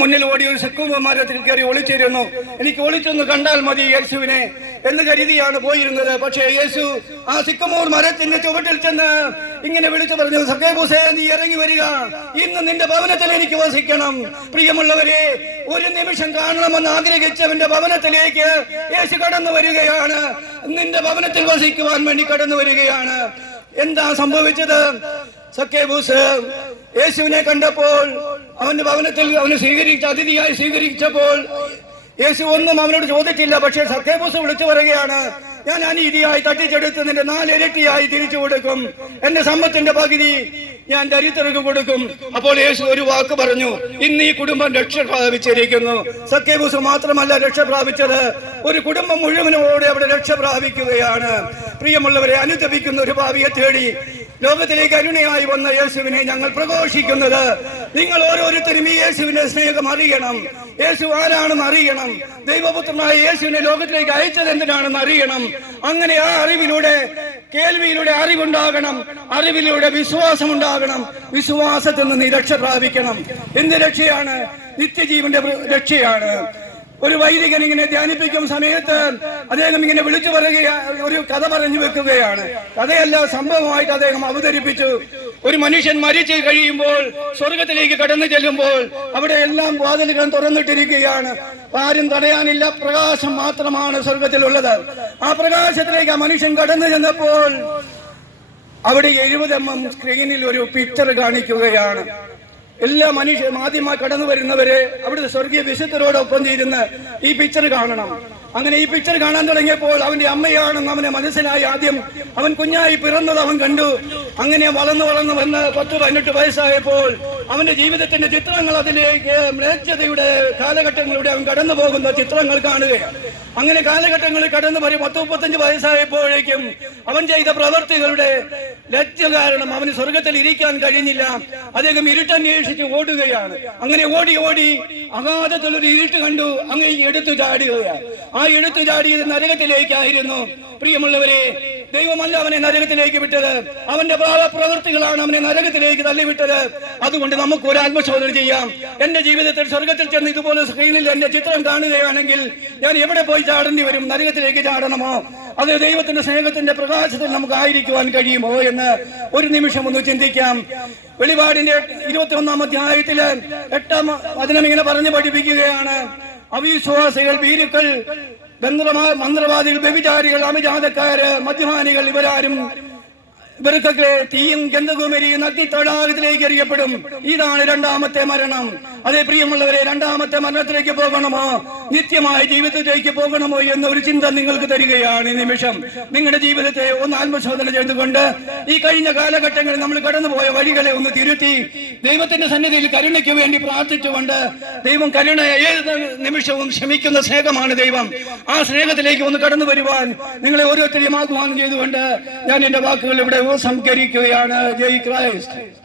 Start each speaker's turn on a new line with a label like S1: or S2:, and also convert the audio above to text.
S1: മുന്നിൽ ഓടി ഒരു സെക്കുമാരത്തിൽ കയറി ഒളിച്ചിരുന്നു. എനിക്ക് ഒളിച്ചൊന്ന് കണ്ടാൽ മതി യേശുവിനെ എന്ന് കരുതിയാണ് പോയിരുന്നത്. പക്ഷേ യേശു ആ സിക്കമൂർ മരത്തിന്റെ ചുവട്ടിൽ ചെന്ന് ഇങ്ങനെ വിളിച്ചു പറഞ്ഞു സക്കേബൂസേ നീ ഇറങ്ങി വരിക. ഇന്ന് നിന്റെ ഭവനത്തിൽ എനിക്ക് വസിക്കണം. പ്രിയമുള്ളവരെ ഒരു നിമിഷം കാണണമെന്ന് ആഗ്രഹിച്ചവന്റെ ഭവനത്തിലേക്ക് യേശു കടന്നു വരികയാണ്. നിന്റെ ഭവനത്തിൽ വസിക്കുവാൻ വേണ്ടി കടന്നു വരികയാണ്. എന്താ സംഭവിച്ചത്? സക്കേബൂസ് യേശുവിനെ കണ്ടപ്പോൾ അവന്റെ ഭവനത്തിൽ അവനെ സ്വീകരിച്ച അതിഥിയായി സ്വീകരിച്ചപ്പോൾ യേശു ഒന്നും അവനോട് ചോദിച്ചില്ല പക്ഷേ സത്യപൂസ് വിളിച്ചു പറയുകയാണ് ഞാൻ അനീതിയായി തട്ടിച്ചെടുത്ത് നിന്റെ നാലിരട്ടിയായി തിരിച്ചു കൊടുക്കും. എന്റെ സമ്പത്തിന്റെ പകുതി ഞാൻ ദരിദ്രർക്ക് കൊടുക്കും. അപ്പോൾ യേശു ഒരു വാക്ക് പറഞ്ഞു ഇന്ന് ഈ കുടുംബം രക്ഷ പ്രാപിച്ചിരിക്കുന്നു. സത്യഭൂസ് മാത്രമല്ല രക്ഷ പ്രാപിച്ചത് ഒരു കുടുംബം മുഴുവനോടെ അവിടെ രക്ഷ പ്രാപിക്കുകയാണ്. പ്രിയമുള്ളവരെ അനുദപിക്കുന്ന ഒരു ഭാവിയെ തേടി ലോകത്തിലേക്ക് അരുണയായി വന്ന യേശുവിനെ ഞങ്ങൾ പ്രഘോഷിക്കുന്നത് നിങ്ങൾ ഓരോരുത്തരും ഈ യേശുവിന്റെ സ്നേഹം അറിയണം. യേശു ആരാണെന്ന് അറിയണം. ദൈവപുത്രനായ യേശുവിനെ ലോകത്തിലേക്ക് അയച്ചത് എന്തിനാണെന്ന് അറിയണം. അങ്ങനെ ആ അറിവിലൂടെ കേൾവിയിലൂടെ അറിവുണ്ടാകണം. അറിവിലൂടെ വിശ്വാസം ഉണ്ടാകണം വിശ്വാസത്തിൽ നിന്ന് നീ രക്ഷ പ്രാപിക്കണം. എന്ത് രക്ഷയാണ്? നിത്യജീവന്റെ രക്ഷയാണ്. ഒരു വൈദികൻ ഇങ്ങനെ ധ്യാനിപ്പിക്കും സമയത്ത് അദ്ദേഹം ഇങ്ങനെ വിളിച്ചു പറയുക ഒരു കഥ പറഞ്ഞു വെക്കുകയാണ്. കഥയല്ല സംഭവമായിട്ട് അദ്ദേഹം അവതരിപ്പിച്ചു. ഒരു മനുഷ്യൻ മരിച്ചു കഴിയുമ്പോൾ സ്വർഗത്തിലേക്ക് കടന്നു ചെല്ലുമ്പോൾ അവിടെ എല്ലാം വാതിലുകൾ തുറന്നിട്ടിരിക്കുകയാണ്. ആരും തടയാനില്ല. പ്രകാശം മാത്രമാണ് സ്വർഗത്തിലുള്ളത്. ആ പ്രകാശത്തിലേക്ക് ആ മനുഷ്യൻ കടന്നു ചെന്നപ്പോൾ അവിടെ എഴുപത് സ്ക്രീനിൽ ഒരു പിക്ചർ കാണിക്കുകയാണ്. എല്ലാ മനുഷ്യ മാധ്യമമായി കടന്നു വരുന്നവരെ അവിടുത്തെ സ്വർഗീയ വിശുദ്ധരോടൊപ്പം ഇരുന്ന് ഈ പിക്ചർ കാണണം. അങ്ങനെ ഈ പിക്ചർ കാണാൻ തുടങ്ങിയപ്പോൾ അവന്റെ അമ്മയാണെന്ന് അവനെ മനസ്സിലായി. ആദ്യം അവൻ കുഞ്ഞായി പിറന്നത് അവൻ കണ്ടു. അങ്ങനെ വളർന്നു വളർന്നു വന്ന് പത്ത് പതിനെട്ട് വയസ്സായപ്പോൾ അവന്റെ ജീവിതത്തിന്റെ ചിത്രങ്ങൾ അതിലേക്ക് മ്ലേച്ഛതയുടെ കാലഘട്ടങ്ങളിലൂടെ അവൻ കടന്നു പോകുന്ന ചിത്രങ്ങൾ കാണുകയാണ്. അങ്ങനെ കാലഘട്ടങ്ങളിൽ കടന്നു പറയും പത്ത് മുപ്പത്തഞ്ച് വയസ്സായപ്പോഴേക്കും അവൻ ചെയ്ത പ്രവർത്തികളുടെ ലജ്ജ കാരണം അവന് സ്വർഗത്തിൽ ഇരിക്കാൻ കഴിഞ്ഞില്ല. അദ്ദേഹം ഇരുട്ടന്വേഷിച്ച് ഓടുകയാണ്. അങ്ങനെ ഓടി ഓടി അഗാധത്തിൽ ഒരു ഇരുട്ട് കണ്ടു. അങ്ങ് എടുത്തു ചാടുകയാണ്. ആ എടുത്തു ചാടിയത് നരകത്തിലേക്കായിരുന്നു. പ്രിയമുള്ളവരെ ദൈവമല്ല അവനെ നരകത്തിലേക്ക് വിട്ടത്. അവന്റെ പ്രവൃത്തികളാണ് അവനെ നരകത്തിലേക്ക് തള്ളിവിട്ടത്. അതുകൊണ്ട് നമുക്ക് ഒരു ആത്മശോധന ചെയ്യാം. എന്റെ ജീവിതത്തിൽ സ്വർഗത്തിൽ ചെന്ന് ഇതുപോലെ സ്ക്രീനിൽ എന്റെ ചിത്രം കാണുകയാണെങ്കിൽ ഞാൻ എവിടെ പോയി ചാടേണ്ടി വരും? നരകത്തിലേക്ക് ചാടണമോ? അത് ദൈവത്തിന്റെ സ്നേഹത്തിന്റെ പ്രകാശത്തിൽ നമുക്ക് ആയിരിക്കുവാൻ കഴിയുമോ എന്ന് ഒരു നിമിഷം ഒന്ന് ചിന്തിക്കാം. വെളിപാടിന്റെ ഇരുപത്തി ഒന്നാം അധ്യായത്തിൽ എട്ടാം വചനം ഇങ്ങനെ പറഞ്ഞു പഠിപ്പിക്കുകയാണ്. അവിശ്വാസികൾ ഭീരുക്കൾ മന്ത്രവാദികൾ വ്യഭിചാരികൾ അമിജാതക്കാര് മദ്യപാനികൾ ഇവരാരും ഇവർക്കൊക്കെ തീയും ഗന്ധകുമരിയും നദി തടാകത്തിലേക്ക് എറിയപ്പെടും. ഇതാണ് രണ്ടാമത്തെ മരണം. അതേ പ്രിയമുള്ളവരെ രണ്ടാമത്തെ മരണത്തിലേക്ക് പോകണമോ? നിത്യമായ ജീവിതത്തിലേക്ക് പോകണമോ എന്ന ഒരു ചിന്ത നിങ്ങൾക്ക് തരികയാണ് ഈ നിമിഷം. നിങ്ങളുടെ ജീവിതത്തെ ഒന്ന് ആത്മശോധന ചെയ്തുകൊണ്ട് ഈ കഴിഞ്ഞ കാലഘട്ടങ്ങളിൽ നമ്മൾ കടന്നുപോയ വഴികളെ ഒന്ന് തിരുത്തി ദൈവത്തിന്റെ സന്നിധിയിൽ കരുണയ്ക്ക് വേണ്ടി പ്രാർത്ഥിച്ചുകൊണ്ട് ദൈവം കരുണ ഏത് നിമിഷവും ക്ഷമിക്കുന്ന സ്നേഹമാണ് ദൈവം. ആ സ്നേഹത്തിലേക്ക് ഒന്ന് കടന്നു വരുവാൻ നിങ്ങളെ ഓരോരുത്തരെയും ആഹ്വാനം ചെയ്തുകൊണ്ട് ഞാൻ എന്റെ വാക്കുകൾ ഇവിടെ സംസ്കരിക്കുകയാണ് ജയ് ക്രൈസ്റ്റ്.